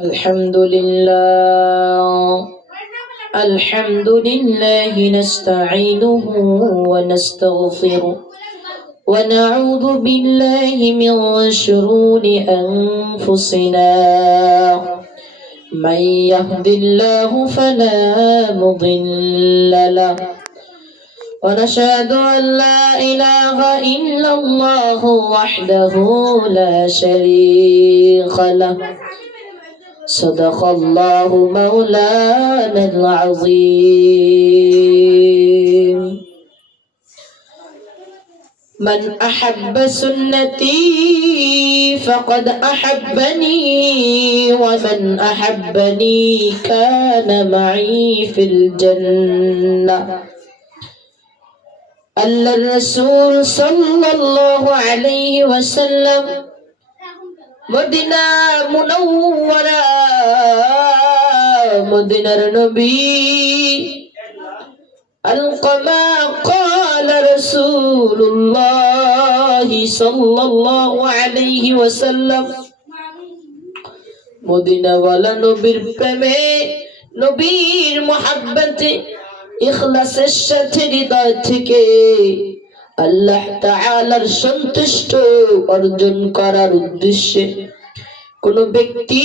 الحمد لله نستعينه ونستغفره ونعوذ بالله من شرور أنفسنا من يهد الله فلا مضل له ونشهد أن لا إله إلا الله وحده لا شريك له صدق الله مولانا العظيم من أحب سنتي فقد أحبني ومن أحبني كان معي في الجنة আল্লাহ রাসূল সাল্লাল্লাহু আলাইহি ওয়াসাল্লাম মদিনা মুনাওয়ারা মদিনার নবী আলকামা قال রাসূলুল্লাহ সাল্লাল্লাহু আলাইহি ওয়াসাল্লাম মদিনাওয়ালা নবীর প্রেমে নবীর মুহাব্বতে ইখলাসের সাথে হৃদয় থেকে আল্লাহ তাআলার সন্তুষ্ট অর্জন করার উদ্দেশ্যে কোন ব্যক্তি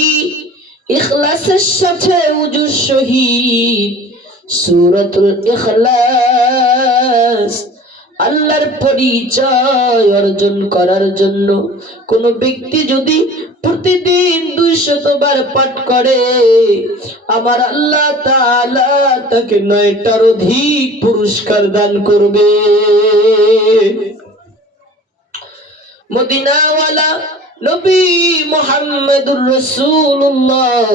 ইখলাসের সাথে ওযুর সহিত সূরাতুল ইখলাস আল্লাহর পরিচয় অর্জন করার জন্য কোন ব্যক্তি যদি প্রতিদিন 200 বার পাঠ করে আমার আল্লাহ তাআলা তাকে 9টার অধিক পুরস্কার দান করবে। মদিনাওয়ালা নবী মুহাম্মদুর রাসূলুল্লাহ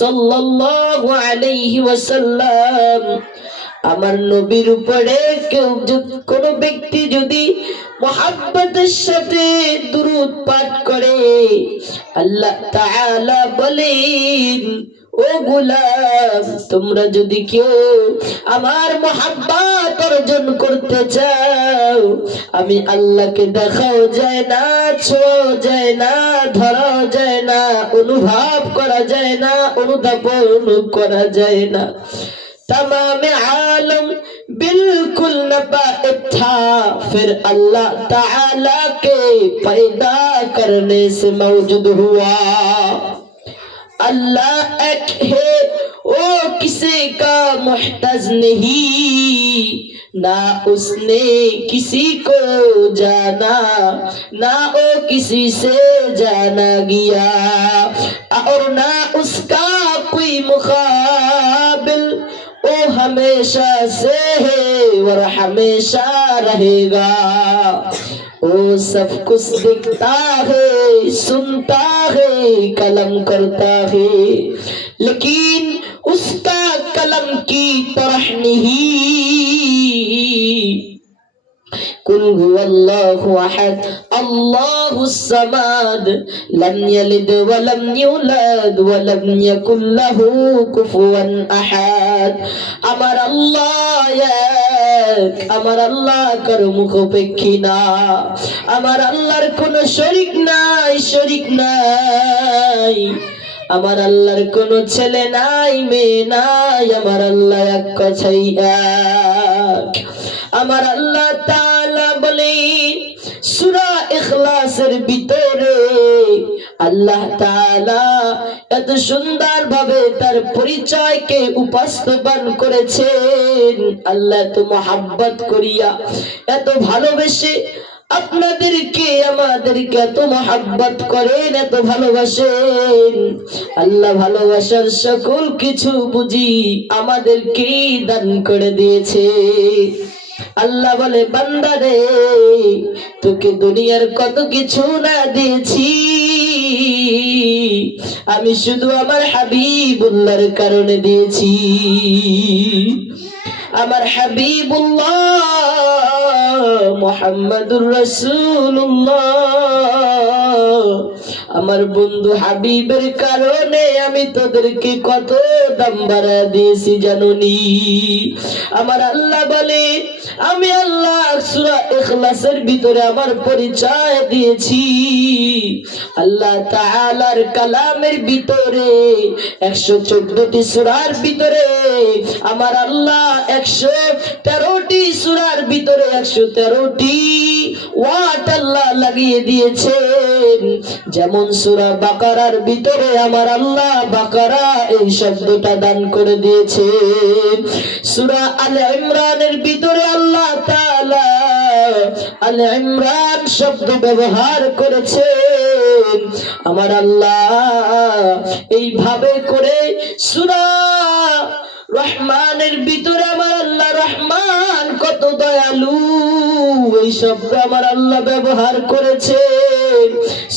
সাল্লাল্লাহু আলাইহি ওয়াসাল্লাম আমার নবীর উপরে কোন ব্যক্তি যদি মুহাব্বতের সাথে দুরূদ পাঠ করে আল্লাহ তাআলা বলেন ও গোলাম তোমরা যদি কেউ আমার মুহাব্বত অর্জন করতে চাও আমি আল্লাহকে দেখাও যায় না, ছোঁয়া যায় না, ধরা যায় না, অনুভব করা যায় না, অনুধাবন করা যায় না, तमाम आलम बिल्कुल नबाइब था फिर अल्लाह ताला के पैदा करने से मौजूद हुआ। अल्लाह एक है वो किसी का मुहताज नहीं ना उसने किसी को जाना ना वो किसी से जाना गया और ना उसका कोई मुकाबिल वो हमेशा से है और हमेशा रहेगा। वो सब कुछ दिखता है, सुनता है, कलम करता है, लेकिन उसका कलम की तरह नहीं। कुल हुवल्लाहु अहद अल्लाहुस समद लम यलिद वलम यूलद वलम यकुल लहू कुफुवन अहद। আমার আল্লাহ এক, আমার আল্লাহ কারো মুখাপেক্ষী না, আমার আল্লাহর কোনো শরীক নাই, শরীক নাই, আমার আল্লাহর কোনো ছেলে নাই, মেয়ে নাই, আমার আল্লাহ এক কথাই এক। আমার আল্লাহ তাআলা বলেন সূরা ইখলাসের ভিতরে আল্লাহ তাআলা এত সুন্দর ভাবে তার পরিচয়কে উপস্থাপন করেছেন। আল্লাহ এত মহব্বত করিয়া এত ভালোবেসে আপনাদেরকে আমাদেরকে এত মহব্বত করেন, এত ভালোবাসেন। আল্লাহ ভালোবাসার সকল কিছু বুঝি আমাদেরকে দান করে দিয়েছে। আল্লাহ বলে বান্দা রে তোকে দুনিয়ার কত কিছু না দিয়েছি, আমি শুধু আমার হাবিবুল্লাহর কারণে দিয়েছি। আমার হাবিবুল্লাহ মুহাম্মাদুর রাসূলুল্লাহ আমার বন্ধু হাবিবের কারণে আমি তোদেরকে কত দাম বাড়া দিয়েছি জানোনি। আমার আল্লাহ বলে আমি আল্লাহ সূরা ইখলাসের ভিতরে আমার পরিচয় দিয়েছি। আল্লাহ তাআলার কালামের ভিতরে 114টি সূরার ভিতরে আমার আল্লাহ 113টি সূরার ভিতরে 113টি ওয়াট আল্লাহ লাগিয়ে দিয়েছেন। যেমন সূরা বাকারার ভিতরে আমার আল্লাহ বাকারা এই শব্দটা দান করে দিয়েছেন। সূরা আলে ইমরানের ভিতরে আল্লাহ তাআলা আলে ইমরান শব্দ ব্যবহার করেছেন। আমার আল্লাহ এইভাবে করে সূরা রহমানের ভিতরে আমার আল্লাহ রহমান কত দয়ালু এই শব্দ আমার আল্লাহ ব্যবহার করেছেন।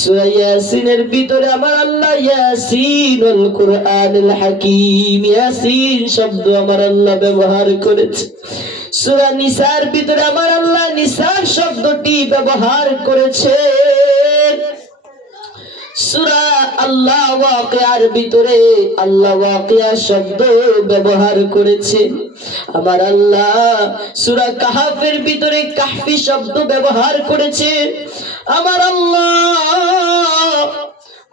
সূরা ইয়াসিনের ভিতরে আমার আল্লাহ ইয়াসিনুল কুরআনুল হাকীম ইয়াসিন শব্দ আমার আল্লাহ ব্যবহার করেছে। সূরা নিসার ভিতরে আমার আল্লাহ নিসা শব্দটি ব্যবহার করেছেন। সূরা আল্লাহ ওয়াকিয়ার ভিতরে আল্লাহ ওয়াকিয়া শব্দ ব্যবহার করেছে। আমার আল্লাহ সূরা কাহফের ভিতরে কাহফি শব্দ ব্যবহার করেছে। আমার আল্লাহ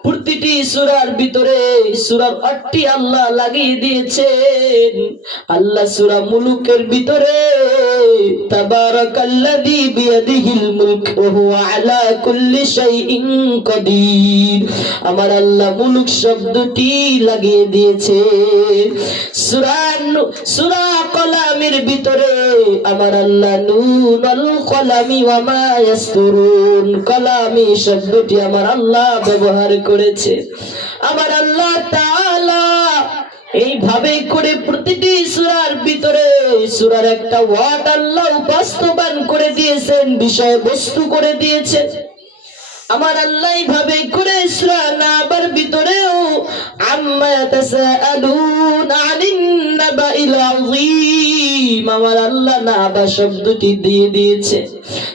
প্রতিটি সূরার ভিতরে সূরার অর্থটি আল্লাহ লাগিয়ে দিয়েছেন। আল্লাহ সূরা মুলুকের ভিতরে তাবারাকাল্লাযী বিয়াদিহিল মুলক ওয়া হুয়া আলা কুল্লি শাইইন কাদির আমার আল্লাহ মুলক শব্দটি লাগিয়ে দিয়েছে। সূরা কলামের ভিতরে আমার আল্লাহ নুনুল কলামি ওয়া মা ইয়াসতুরুন কলামি শব্দটি আমার আল্লাহ ব্যবহার করেছে। আমার আল্লাহ তাআলা এইভাবে করে প্রতিটি সূরার ভিতরে সূরার একটা ওয়ার্ড আল্লাহ বাস্তবায়ন করে দিয়েছেন, বিষয়বস্তু করে দিয়েছেন। আমার আল্লাহ এইভাবে করে সূরা নাবার ভিতরেও আম্মা ইয়াতাসাআলুন আনিন নাবাইল আযীম আমার আল্লাহ নাবা শব্দটি দিয়ে দিয়েছে।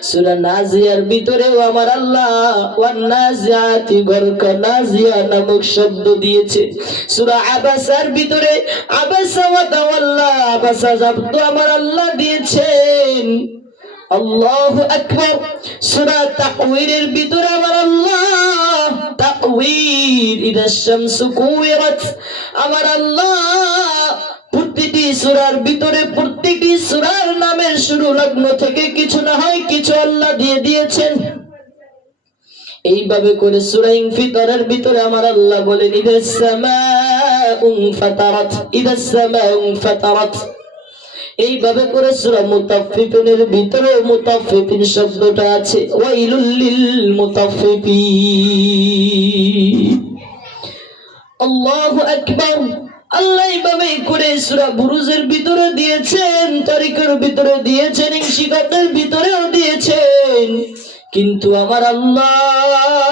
সূরা নাজিয়ার ভিতরেও আমার আল্লাহ ওয়ান নাজিয়াতি গরকা নাজিয়া নামক শব্দ দিয়েছে। সূরা আবাসার ভিতরে আবাসা ওয়া তাওয়াল্লা আবাসা শব্দ আমার আল্লাহ দিয়েছেন। আল্লাহু আকবার। সূরা তাকওয়িরের ভিতরে আমার আল্লাহ তাকওয়ির ইদা শামসু কুওয়িরাত আমার আল্লাহ প্রতিটি সূরার ভিতরে প্রতিটি সূরার নামের শুরু লগ্ন থেকে কিছু না হয় কিছু আল্লাহ দিয়ে দিয়েছেন। এইভাবে করে সূরা ইনফিতারের ভিতরে আমার আল্লাহ বলেন ইদাস সামাউ ফাতারাত ইদাস সামাউ ফাতারাত। এইভাবে করে সূরা মুতাফফিফিনের ভিতরে মুতাফফিফিন শব্দটা আছে ওয়াইলুল লিল মুতাফফিফিন। আল্লাহু আকবার। আল্লাহ এইভাবে করে সূরা বুরুজের ভিতরে দিয়েছেন, তারিখের ভিতরে দিয়েছেন, ইনশিকাতের ভিতরেও দিয়েছেন। কিন্তু আমার আল্লাহ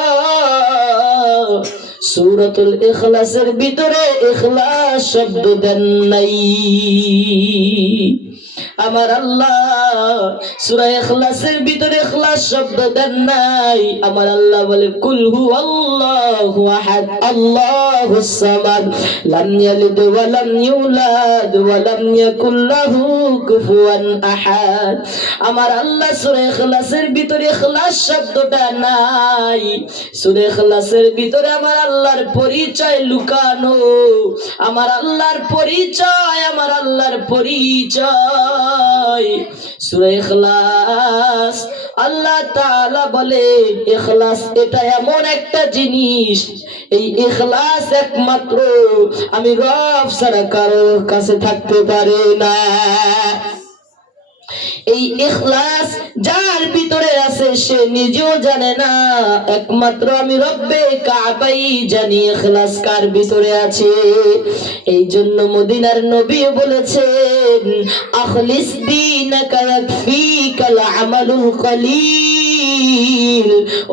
সূরাতুল ইখলাসের ভিতরে ইখলাস শব্দ দেন নাই। আমার আল্লাহ সূরা ইখলাসের ভিতরে ইখলাস শব্দ দেন নাই। আমার আল্লাহ বলে কুল হুয়াল্লাহু আহাদ আল্লাহুস সামাদ লাম ইয়ালিদ ওয়া লাম ইউলাদ ওয়া লাম ইয়াকুল লাহু কুফুয়ান আহাদ। আমার আল্লাহ সূরা ইখলাসের ভিতরে ইখলাস শব্দটা নাই। সূরা ইখলাসের ভিতরে আমার আল্লাহর পরিচয় লুকানো। আমার আল্লাহর পরিচয় আমার আল্লাহর পরিচয় সূরা ইখলাস আল্লাহ তাআলা বলে ইখলাস এটা এমন একটা জিনিস, এই ইখলাস একমাত্র আমি রব ছাড়া কারো কাছে থাকতে পারে না। এই ইখলাস যার ভিতরে আছে সে নিজেও জানে না, একমাত্র আমি রব্বে কাবাই জানি ইখলাস কার ভিতরে আছে। এই জন্য মদিনার নবী বলেছেন আখলিস দীনাকা ইয়াকফিকাল আমালুল কলিল।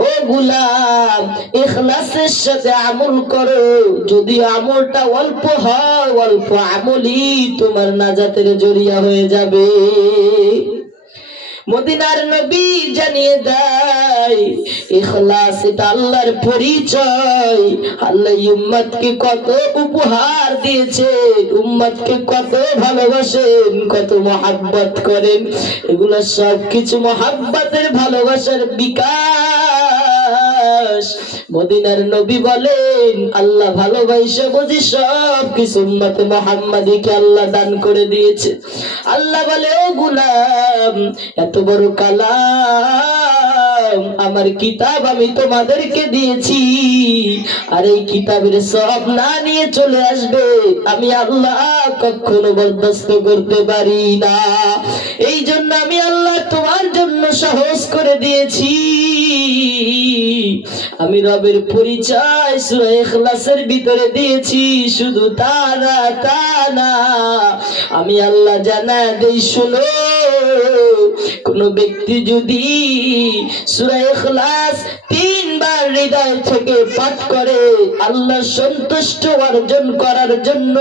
ও গোলাম ইখলাসের সাথে আমল করো, যদি আমলটা অল্প হয় অল্প আমলই তোমার নাজাতের জরিয়া হয়ে যাবে। মদিনার নবী জানিয়ে দেয় ইখলাস এটা আল্লাহর পরিচয়। আল্লাহ উম্মতকে কত উপহার দিয়েছে, উম্মতকে কত ভালোবাসেন, কত মহব্বত করেন, এগুলো সব কিছু মহব্বতের ভালোবাসার বিকাশ। মদিনার নবী বলেন আল্লাহ ভালোবাসা বুঝি সব কিছু উম্মতে মুহাম্মাদীকে আল্লাহ দান করে দিয়েছে। আল্লাহ বলে ও গোলাম এত বড় কালাম আমার কিতাব আমি তোমাদেরকে দিয়েছি, আর এই কিতাবের সব না নিয়ে চলে আসবে আমি আল্লাহ কখনো বরদাস্ত করতে পারি না। এই জন্য আমি আল্লাহ তোমার জন্য সহজ করে দিয়েছি। আমি রবের পরিচয় সূরা ইখলাসের ভিতরে দিয়েছি, শুধু তা না আমি আল্লাহ জানা দেই শুনো, কোন ব্যক্তি যদি সূরা ইখলাস 3 বার হৃদয় থেকে পাঠ করে আল্লাহ সন্তুষ্ট অর্জন করার জন্য,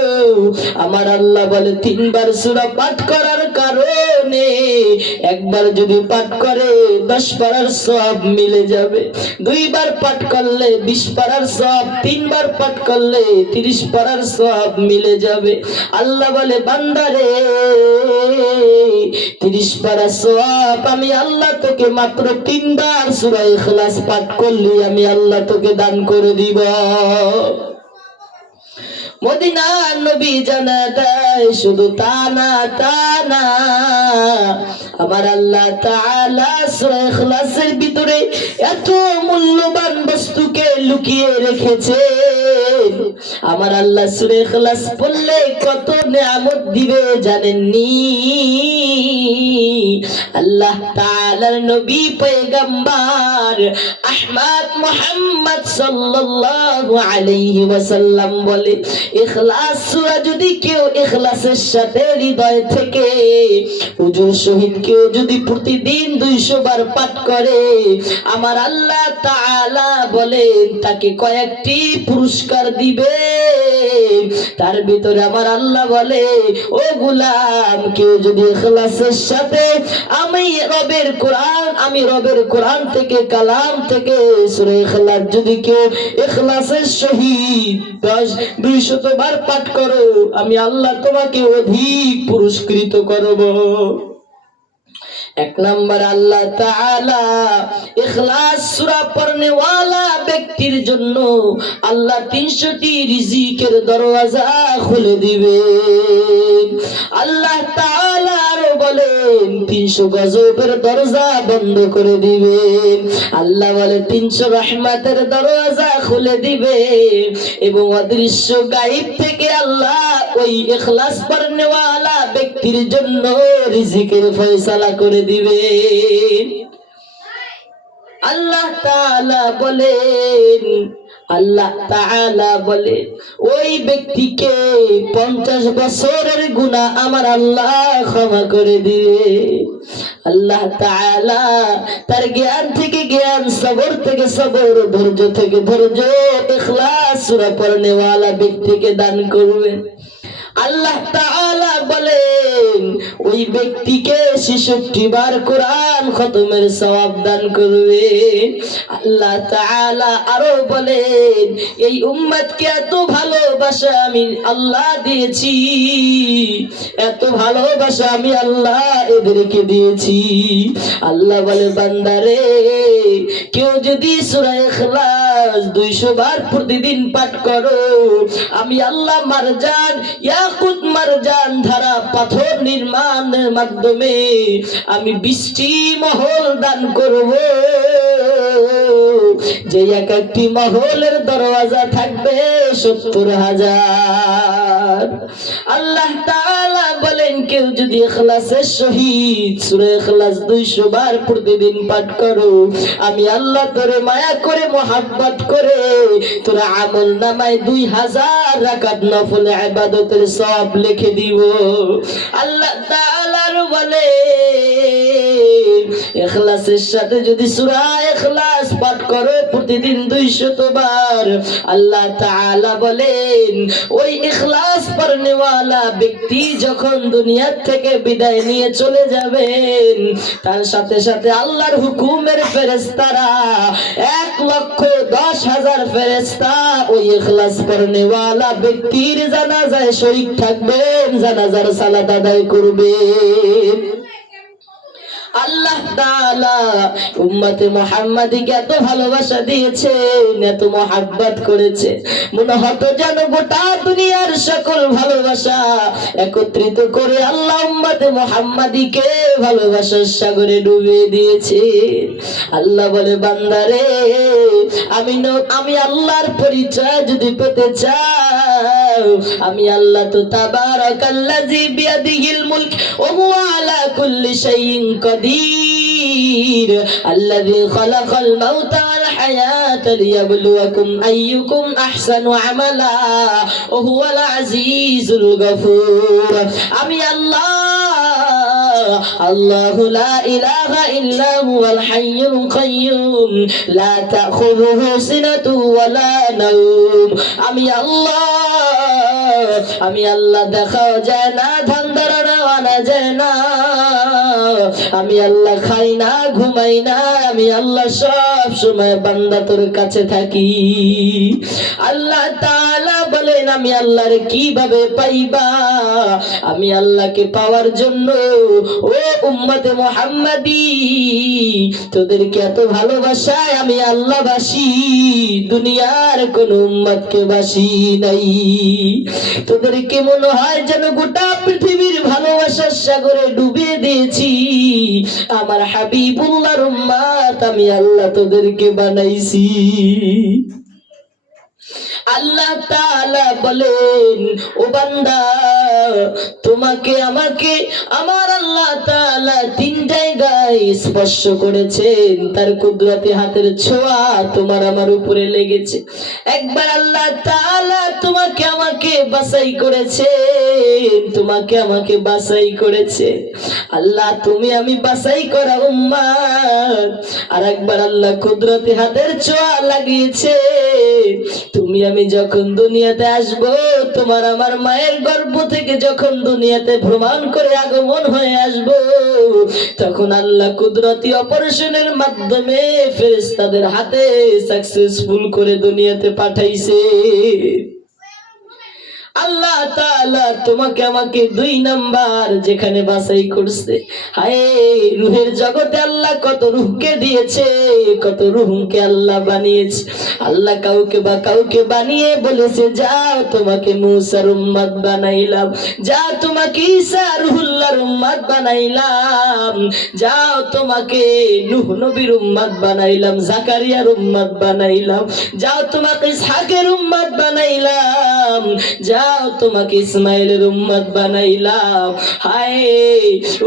আমার আল্লাহ বলে 3 বার সূরা পাঠ করার কারণে একবার যদি পাঠ করে 10 পারার সওয়াব মিলে যাবে, 2 বার পাঠ করলে 20 পারার সওয়াব, 3 বার পাঠ করলে 30 পারার সওয়াব মিলে যাবে। আল্লাহ বলে বান্দারে 30 পারা সওয়াব আমি আল্লাহ তোকে মাত্র 3 বার সূরা ইখলাস পাঠ করলি আমি আল্লাহ তোকে দান করে দিব। মদিনার নবী জানা দেয় শুধু তা না আমার আল্লাহ তাআলা সূরা ইখলাসের ভিতরে এত মূল্যবান বস্তুকে লুকিয়ে রেখেছে। আমার আল্লাহ সূরা ইখলাস পড়লে কত নিয়ামত দিবে জানেননি? আল্লাহ তাআলার নবী পয়গম্বর আহমদ মুহাম্মদ সাল্লাল্লাহু আলাইহি ওয়াসাল্লাম বলে ইখলাস সূরা যদি কেউ ইখলাসের সাথে হৃদয় থেকে হুজুর শহীদ কেউ যদি প্রতিদিন 200 বার পাঠ করে আমার আল্লাহ তাআলা বলেন তাকে কয়েকটি পুরস্কার দিবে। তার ভিতরে আমার আল্লাহ বলে ও গোলাম কেউ যদি ইখলাসের সাথে আমি রবের কোরআন থেকে কালাম থেকে সূরা ইখলাস যদি কেউ ইখলাসের সহিত 200 বার পাঠ করো আমি আল্লাহ তোমাকে অধিক পুরস্কৃত করব। 1 নাম্বার আল্লাহ তাআলা ইখলাস সূরা পড়নে ওয়ালা ব্যক্তির জন্য আল্লাহ 300টি রিজিকের দরওয়াজা খুলে দিবে। আল্লাহ তাআলা আরো বলেন 300 গজবের দরজা বন্ধ করে দিবে। আল্লাহ বলে 300 রহমতের দরওয়াজা খুলে দিবে এবং অদৃশ্য গায়ব থেকে আল্লাহ ওই ইখলাস পড়নে ওয়ালা ব্যক্তির জন্য রিজিকের ফয়সালা করে দিবে। আল্লাহ তাআলা বলে ওই ব্যক্তিকে 50 বছরের গুনাহ আমার আল্লাহ ক্ষমা করে দিবে। আল্লাহ তাআলা তার জ্ঞান থেকে জ্ঞান, সবর থেকে সবর, ধৈর্য থেকে ধৈর্য ইখলাস সূরা পড়নে ওয়ালা ব্যক্তিকে দান করবেন। আল্লাহ তাআলা বলেন ওই ব্যক্তিকে 66 বার কোরআন খতমের সওয়াব দান করবে। আল্লাহ তাআলা আরো বলেন এই উম্মতকে এত ভালোবাসা আমি আল্লাহ দিয়েছি, এত ভালোবাসা আমি আল্লাহ এদেরকে দিয়েছি। আল্লাহ বলে বান্দারে কেউ যদি সূরা ইখলাস 200 বার প্রতিদিন পাঠ করো আমি আল্লাহ মারজান ইয়াকুত মারজান ধারা পাথর নির্মাণের মাধ্যমে আমি 20টি মহল দান করব, যে এক একটি মহলের দরওয়াজা থাকবে 70,000। আল্লাহ তাআলা বলেন কেউ যদি ইখলাসের সহিত সূরা ইখলাস 200 বার প্রতিদিন পাঠ করো আমি আল্লাহ তোরে মায়া করে মহব্বত করে তোর আমলনামায় 2000 রাকাত নফল ইবাদতের সওয়াব লিখে দিব। আল্লাহ তাআলা বলে ইখলাসের সাথে যদি সূরা ইখলাস পাঠ করো প্রতিদিন 200 বার, আল্লাহ তাআলা বলেন ওই ইখলাস পড়নেওয়ালা ব্যক্তি যখন দুনিয়া থেকে বিদায় নিয়ে চলে যাবেন, তার সাথে সাথে আল্লাহর হুকুমের ফেরেশতারা 1,10,000 ফেরেশতা ওই ইখলাস পড়নেওয়ালা ব্যক্তির জানাজায় শরীক থাকবেন, জানাজার সালাত আদায় করবেন। আল্লাহ তাআলা উম্মতে মুহাম্মাদীকে এত ভালোবাসা দিয়েছেন, এত মহব্বত করেছে, মনে হতো যেন গোটা দুনিয়ার সকল ভালোবাসা একত্রিত করে আল্লাহ উম্মতে মুহাম্মাদীকে ভালোবাসার সাগরে ডুবিয়ে দিয়েছে। আল্লাহ বলে, বান্দারে আমি আল্লাহর পরিচয় যদি পেতে চাও, আমি আল্লাহ তো তাবারাকাল্লাযী বিয়াদিহিল মুলক ওয়া হুয়া আলা কুল্লি শাইইন কাদির আল্লাযী খালাকাল মাউতা ওয়াল হায়াতা লিয়াবলুয়াকুম আইয়ুকুম আহসানু আমালা ওয়া হুয়াল আজিজুল গফুর। আমি আল্লাহ, আল্লাহু লা ইলাহা ইল্লা হুয়াল হাইয়ুল কাইয়্যুম লা তাখুযুহু সিনাতু ওয়া লা নাওম। আমি আল্লাহ দেখাও যায় না, ধান ধারণাও আনা যায় না, আমি আল্লাহ খাই না, ঘুমাই না, আমি আল্লাহ সব সময় বান্দা তোর কাছে থাকি। আল্লাহ তাআলা বলেন, আমি আল্লাহর কিভাবে পাইবা? আমি আল্লাহকে পাওয়ার জন্য ও উম্মতে মুহাম্মাদী তোদেরকে এত ভালোবাসায় আমি আল্লাহ বাসি, দুনিয়ার কোন উম্মতকে বাসি নাই। তোদেরকে মনে হয় যেন গোটা পৃথিবীর ভালোবাসার সাগরে ডুবিয়ে দিয়েছি, আমার হাবিবুল্লাহর উম্মত আমি আল্লাহ তোদেরকে বানাইছি। আল্লাহ তাআলা বলেন, ও বান্দা, তোমাকে আমাকে আমার আল্লাহ তাআলা 3 জায়গায় স্পর্শ করেছেন, তার কুদরতি হাতের ছোঁয়া তোমার আমার উপরে লেগেছে। একবার আল্লাহ তাআলা তোমাকে আমাকে বাছাই করেছেন, তোমাকে আমাকে বাছাই করেছে। আল্লাহ তুমি আমি বাছাই করা উম্মত। আর একবার আল্লাহ কুদরতি হাতের ছোঁয়া লাগিয়েছে, তুমি আমি যখন দুনিয়াতে আসব, তোমার আমার মায়ের গর্ভ থেকে যখন দুনিয়াতে ভ্রমণ করে আগমন হয়ে আসব, তখন আল্লাহ কুদরতি অপারেশনের মাধ্যমে ফেরেশতাদের হাতে সাকসেসফুল করে দুনিয়াতে পাঠাইছে। আল্লাহ তাআলা তোমাকে আমাকে 2 নাম্বার যেখানে বাছাই করছে, হায় রূহের জগতে আল্লাহ কত রূহকে দিয়েছে, কত রূহকে আল্লাহ বানিয়েছে। আল্লাহ কাউকে বানিয়ে বলেছে, যাও তোমাকে মূসার উম্মত বানাইলাম, যাও তোমাকে ঈসা রুহুল্লাহর উম্মত বানাইলাম, যাও তোমাকে নূহ নবীর উম্মত বানাইলাম, জাকারিয়ার উম্মত বানাইলাম, যাও তোমাকে ইসহাকের উম্মত বানাইলাম, যাও তোমাকে ইসমাইলের উম্মত বানাইলাম। হায়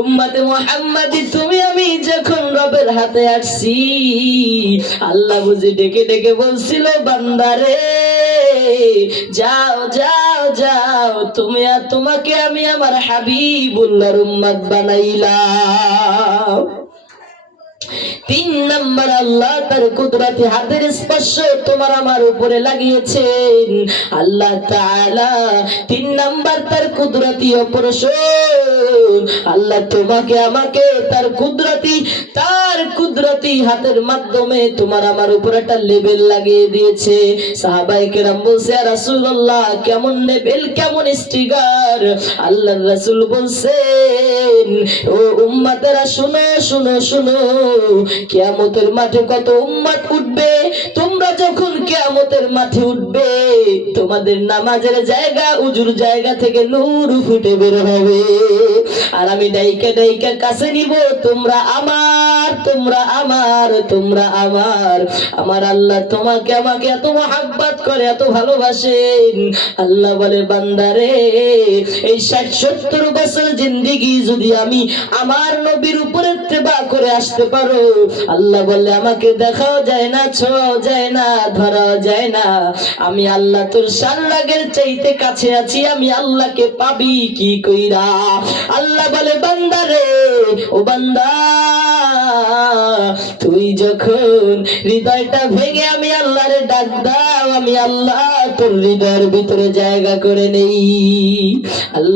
উম্মতে মুহাম্মাদী তুমি আমি যখন রবের হাতে আসছি, আল্লাহ বুঝি ডেকে ডেকে বলছিল, বান্দারে যাও যাও যাও, তোমাকে আমি আমার হাবিবুল্লাহর উম্মত বানাইলাম। 3 নাম্বার আল্লাহ তার কুদরতি হাতের স্পর্শ তোমার আমার উপরে লাগিয়েছেন। আল্লাহ তাআলা 3 নাম্বার তার কুদরতি অপারেশন আল্লাহ তোমাকে আমাকে তার কুদরতি হাতের মাধ্যমে তোমার আমার উপর একটা লেবেল লাগিয়ে দিয়েছে। সাহাবায়ে কেরাম বলছে, ইয়া রাসূলুল্লাহ কেমন লেবেল, কেমন স্টিকার? আল্লাহর রাসূল বলছেন, ও উম্মতেরা শুনো শুনো শুনো, কিয়ামতের মাঠে কত উম্মত উঠবে, তোমরা যখন কিয়ামতের মাঠে উঠবে তোমাদের নামাজের জায়গা উজুর জায়গা থেকে নূর ফুটে বের হবে, আর আমি ডাইকা ডাইকা কাছে নিব, তোমরা আমার তোমরা আমার তোমরা আমার। আমার আল্লাহ তোমাকে আমাকে এত মহব্বত করে, এত ভালোবাসেন। আল্লাহ বলে, বান্দারে এই 60-70 বছর জিন্দেগি যদি আমি আমার নবীর উপরে ইত্তেবা করে আসতে পারো, আল্লাহ বলে আমাকে দেখাও যায় না, ছোঁয়াও যায় না, ধরাও যায় না, আমি আল্লাহ তোর সারাগের চাইতে কাছে আছি, আমি আল্লাহকে পাবি কি কইরা? আল্লাহ বলে, বান্দারে ও বান্দা তুই যখন হৃদয়টা ভেঙে আমি আল্লাহরে ডাক দাও, আমি আল্লাহ তোর হৃদয়ের ভিতরে জায়গা করে নেই। আল্লাহ